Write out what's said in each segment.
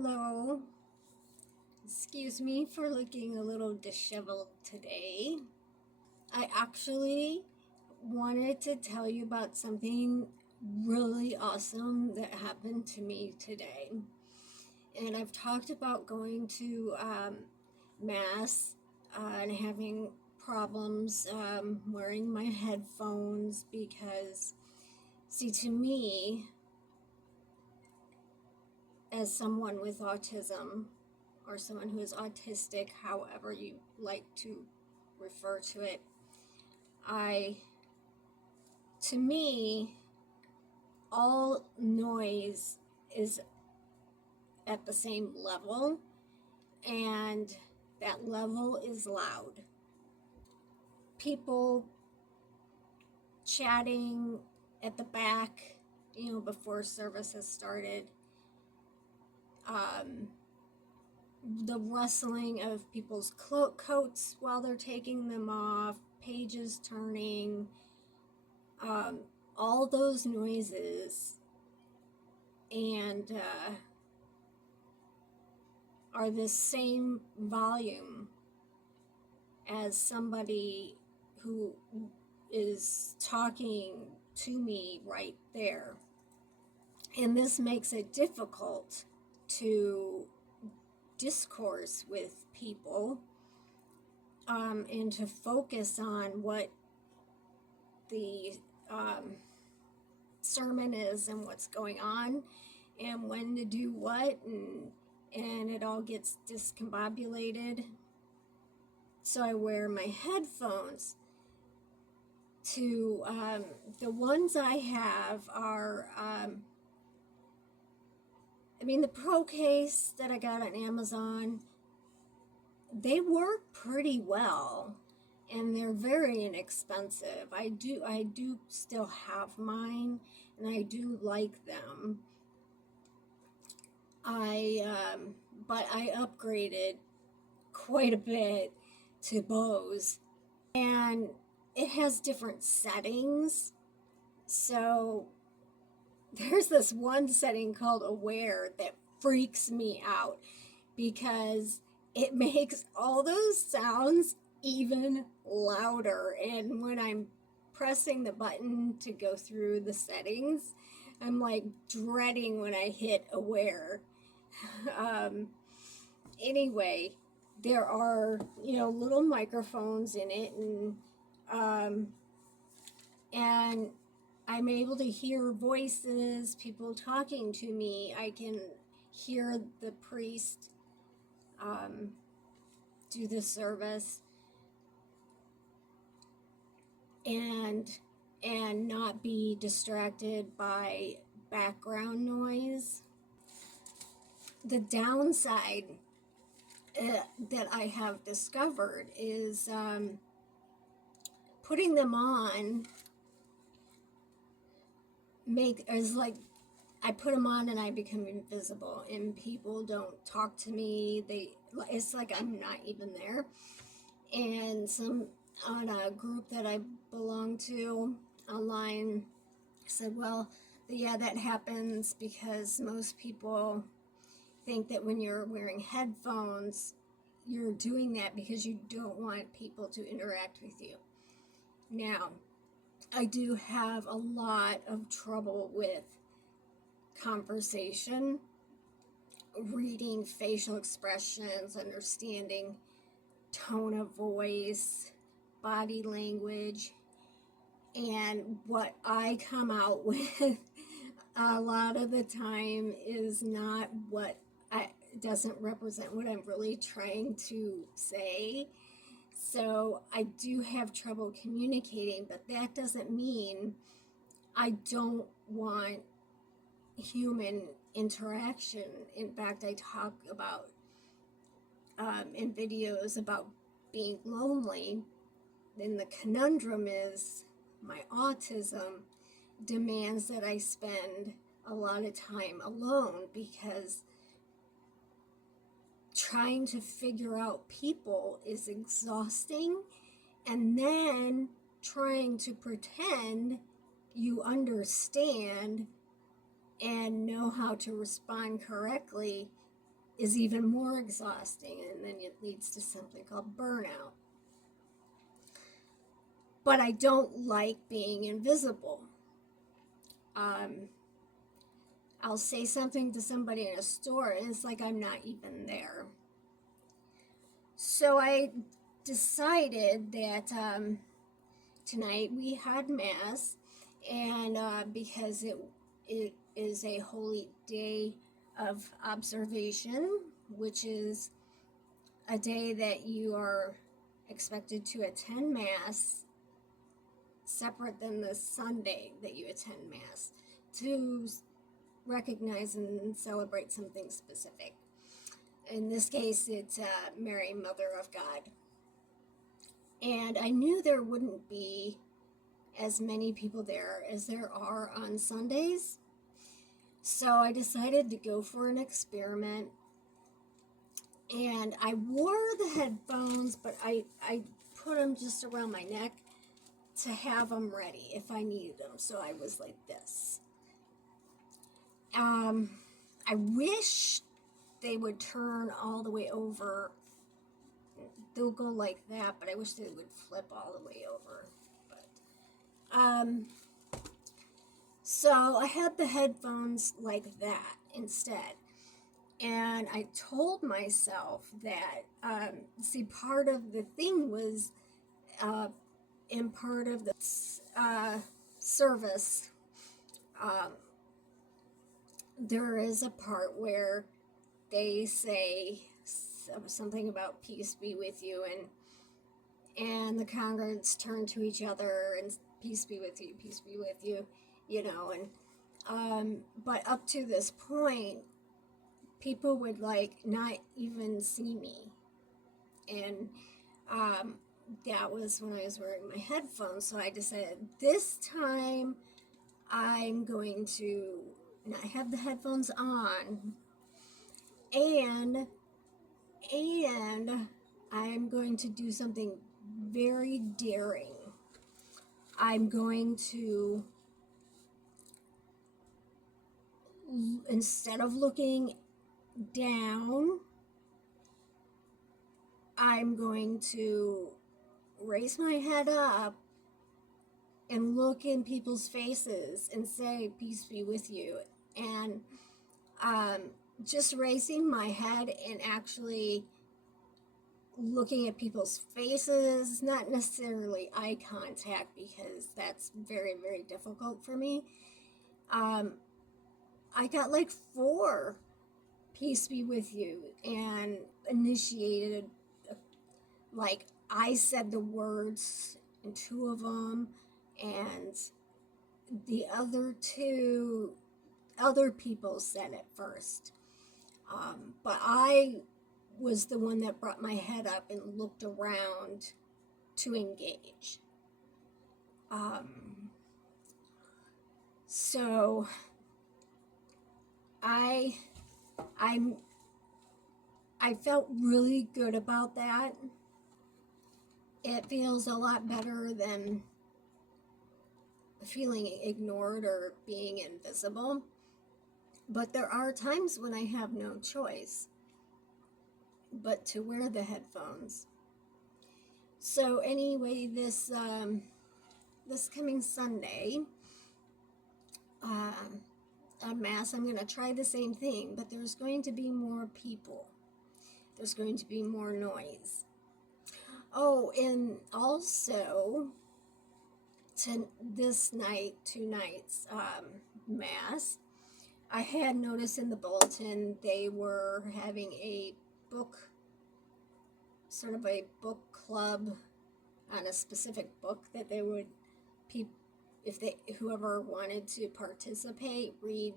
Hello. Excuse me for looking a little disheveled today. I actually wanted to tell you about something really awesome that happened to me today. And I've talked about going to Mass and having problems wearing my headphones because, see, to me, as someone with autism, or someone who is autistic, however you like to refer to it, to me, all noise is at the same level, and that level is loud. People chatting at the back, before service has started, the rustling of people's coats while they're taking them off, pages turning, all those noises, and are the same volume as somebody who is talking to me right there. And this makes it difficult to discourse with people and to focus on what the sermon is and what's going on and when to do what, and it all gets discombobulated. So I wear my headphones. The ones I have are the Pro case that I got on Amazon, they work pretty well and they're very inexpensive. I do still have mine and I do like them. But I upgraded quite a bit to Bose, and it has different settings. So there's this one setting called Aware that freaks me out because it makes all those sounds even louder. And when I'm pressing the button to go through the settings, I'm like dreading when I hit Aware. Anyway, there are, little microphones in it, and I'm able to hear voices, people talking to me. I can hear the priest do the service and not be distracted by background noise. The downside that I have discovered is putting them on I put them on and I become invisible and people don't talk to me. It's like I'm not even there. And on a group that I belong to online said, well, yeah, that happens because most people think that when you're wearing headphones, you're doing that because you don't want people to interact with you. Now, I do have a lot of trouble with conversation, reading facial expressions, understanding tone of voice, body language, and what I come out with a lot of the time is not doesn't represent what I'm really trying to say. So I do have trouble communicating, but that doesn't mean I don't want human interaction. In fact, I talk about in videos about being lonely. And the conundrum is my autism demands that I spend a lot of time alone because trying to figure out people is exhausting, and then trying to pretend you understand and know how to respond correctly is even more exhausting, and then it leads to something called burnout. But I don't like being invisible. I'll say something to somebody in a store, and it's like I'm not even there. So I decided that tonight we had Mass, and because it is a holy day of observation, which is a day that you are expected to attend Mass separate than the Sunday that you attend Mass, to recognize and celebrate something specific. In this case, it's Mary, Mother of God. And I knew there wouldn't be as many people there as there are on Sundays. So I decided to go for an experiment. And I wore the headphones, but I put them just around my neck to have them ready if I needed them. So I was like this. I wish they would turn all the way over. They'll go like that, but I wish they would flip all the way over. But so I had the headphones like that instead. And I told myself that, part of the thing was, in part of the service, there is a part where they say something about peace be with you, and the congregants turn to each other and peace be with you, and but up to this point, people would like not even see me, and that was when I was wearing my headphones. So I decided this time I'm going to not have the headphones on, and I'm going to do something very daring. I'm going to, instead of looking down, I'm going to raise my head up and look in people's faces and say, peace be with you. And just raising my head and actually looking at people's faces, not necessarily eye contact, because that's very, very difficult for me. I got like 4 peace be with you, and initiated, like, I said the words in 2 of them, and the other 2 other people said it first. But I was the one that brought my head up and looked around to engage. So I felt really good about that. It feels a lot better than feeling ignored or being invisible. But there are times when I have no choice but to wear the headphones. So anyway, this coming Sunday, at Mass, I'm going to try the same thing, but there's going to be more people. There's going to be more noise. Oh, and also, this night, 2 nights, Mass, I had noticed in the bulletin they were having a sort of a book club on a specific book that they would, whoever wanted to participate, read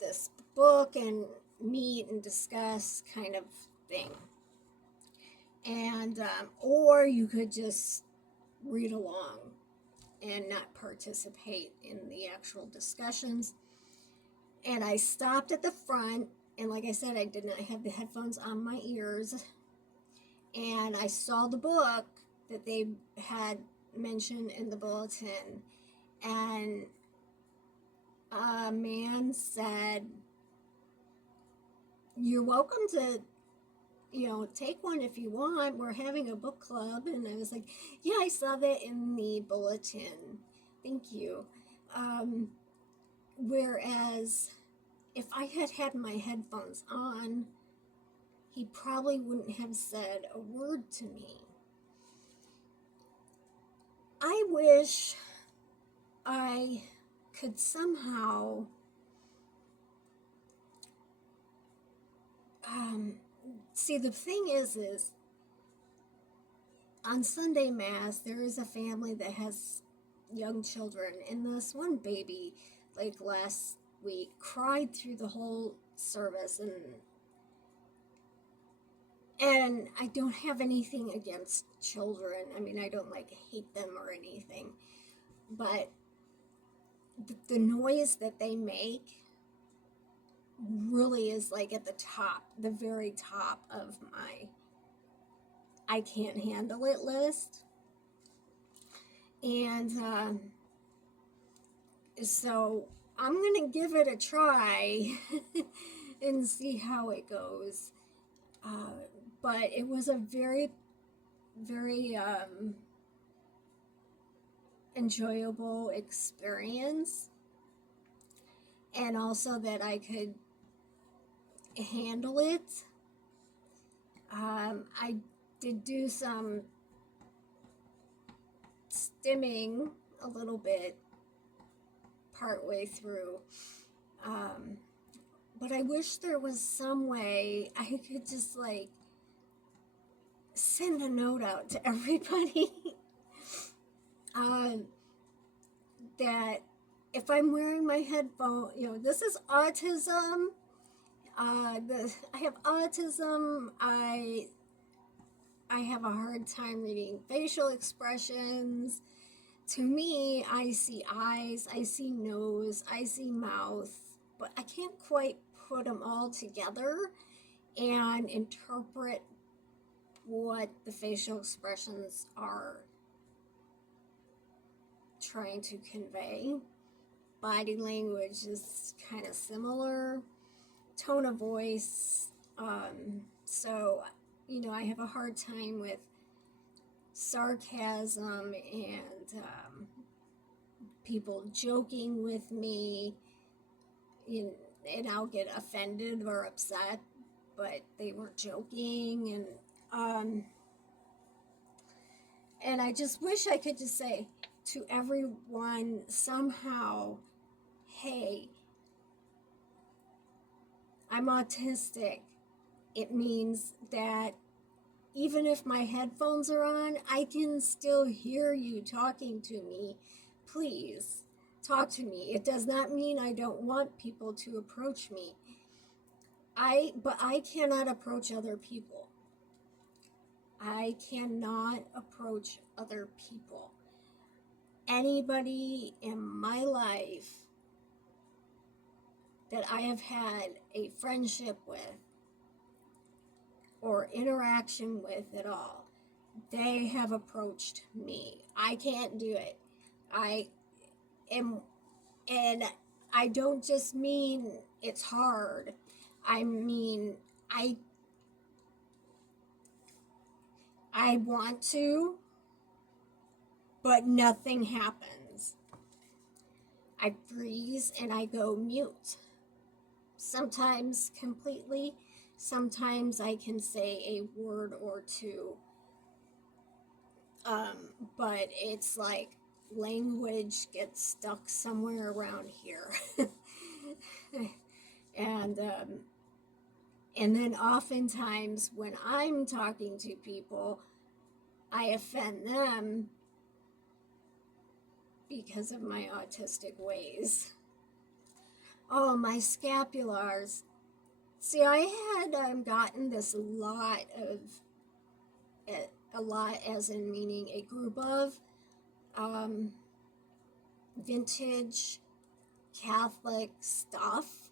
this book and meet and discuss kind of thing. And or you could just read along and not participate in the actual discussions. And I stopped at the front, and like I said, I did not have the headphones on my ears, and I saw the book that they had mentioned in the bulletin, and a man said, you're welcome to, take one if you want. We're having a book club. And I was like, yeah, I saw that in the bulletin. Thank you. Whereas if I had had my headphones on, he probably wouldn't have said a word to me. I wish I could somehow see, the thing is on Sunday Mass, there is a family that has young children, and this one baby, like last week, cried through the whole service, and I don't have anything against children. I mean, I don't like hate them or anything, but the noise that they make really is like at the top, the very top of my I can't handle it list. And so I'm going to give it a try and see how it goes. But it was a very, very enjoyable experience. And also that I could handle it. I did do some stimming a little bit partway through. But I wish there was some way I could just like send a note out to everybody that if I'm wearing my headphone, this is autism. I have autism. I have a hard time reading facial expressions. To me, I see eyes, I see nose, I see mouth, but I can't quite put them all together and interpret what the facial expressions are trying to convey. Body language is kind of similar, tone of voice. So, I have a hard time with sarcasm and people joking with me, and I'll get offended or upset, but they were joking, and I just wish I could just say to everyone somehow, hey, I'm autistic. It means that even if my headphones are on, I can still hear you talking to me. Please talk to me. It does not mean I don't want people to approach me. But I cannot approach other people. I cannot approach other people. Anybody in my life that I have had a friendship with or interaction with at all, they have approached me. I can't do it. I am, and I don't just mean it's hard. I mean, I want to, but nothing happens. I freeze and I go mute. Sometimes completely, sometimes I can say a word or two. But it's like language gets stuck somewhere around here. and then oftentimes when I'm talking to people, I offend them because of my autistic ways. Oh, my scapulars. See, I had gotten this a lot as in meaning a group of vintage Catholic stuff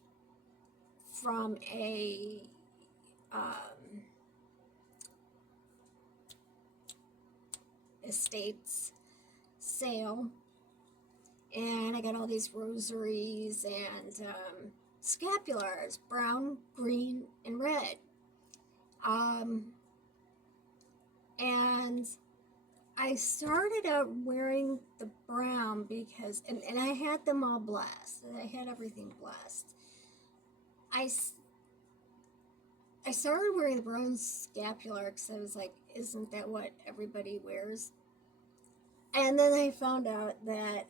from a estates sale, and I got all these rosaries and scapulars, brown, green, and And I started out wearing the brown because, and I had them all blessed. I had everything blessed. I started wearing the brown scapular because I was like, isn't that what everybody wears? And then I found out that,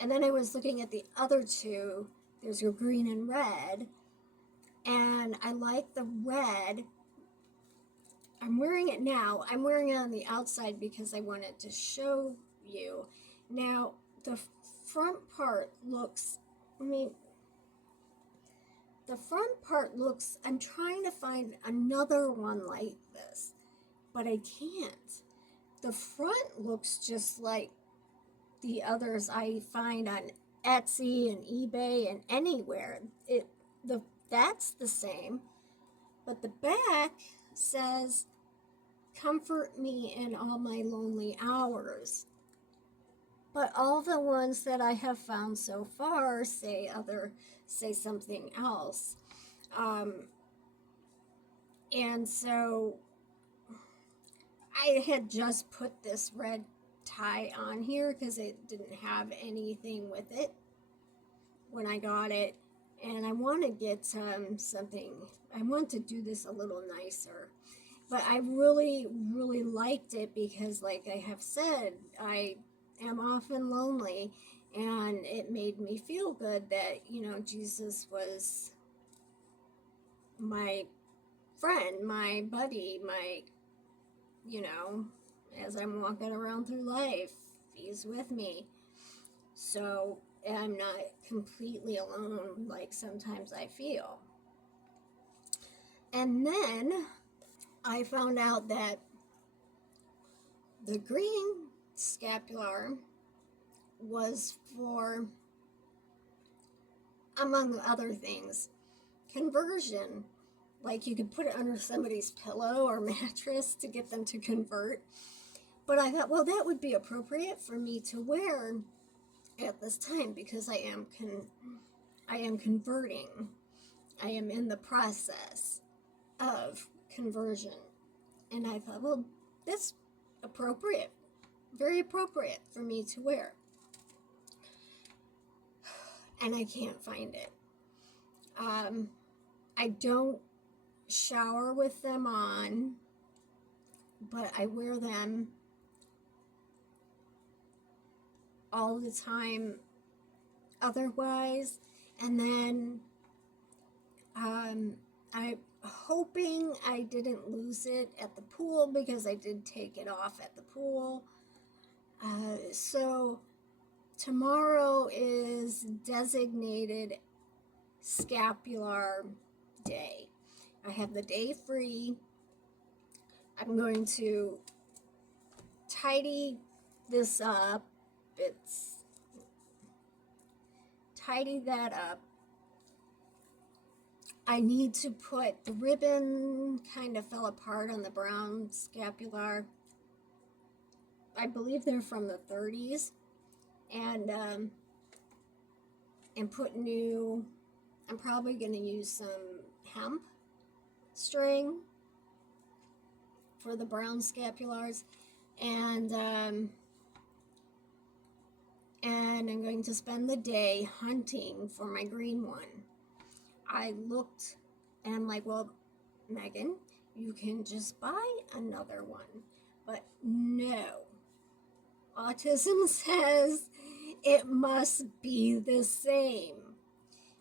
and then I was looking at the other two. There's your green and red. And I like the red. I'm wearing it now. I'm wearing it on the outside because I wanted to show you. Now, the front part looks, the front part looks, I'm trying to find another one like this, but I can't. The front looks just like the others I find on Etsy and eBay and anywhere. That's the same, but the back says, "Comfort me in all my lonely hours." But all the ones that I have found so far say something else. And so I had just put this red tie on here because it didn't have anything with it when I got it. And I want to get something, I want to do this a little nicer. But I really, really liked it because, like I have said, I am often lonely, and it made me feel good that, Jesus was my friend, my buddy, as I'm walking around through life, he's with me. So I'm not completely alone like sometimes I feel. And then I found out that the green scapular was for, among other things, conversion. Like you could put it under somebody's pillow or mattress to get them to convert. But I thought, well, that would be appropriate for me to wear at this time because I am converting. I am in the process of conversion. And I thought, well, that's appropriate, very appropriate for me to wear. And I can't find it. I don't shower with them on, but I wear them all the time otherwise. And then I'm hoping I didn't lose it at the pool because I did take it off at the pool. So tomorrow is designated scapular day. I have the day free. I'm going to tidy this up. Tidy that up. I need to put the ribbon kind of fell apart on the brown scapular. I believe they're from the 30s. And put new, I'm probably going to use some hemp string for the brown scapulars. And I'm going to spend the day hunting for my green one. I looked and I'm like, well, Megan, you can just buy another one. But no. Autism says it must be the same.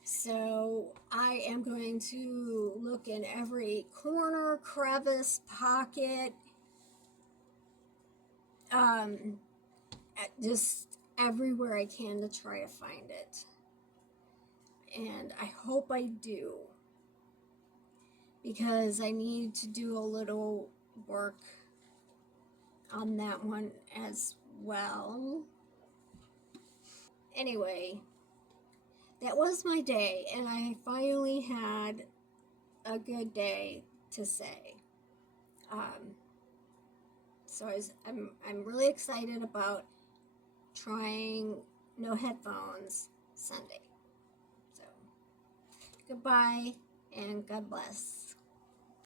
So I am going to look in every corner, crevice, pocket, just everywhere I can to try to find it. And I hope I do, because I need to do a little work on that one as well. Anyway, that was my day, and I finally had a good day to say. So I'm really excited about trying no headphones Sunday. So Goodbye and God bless.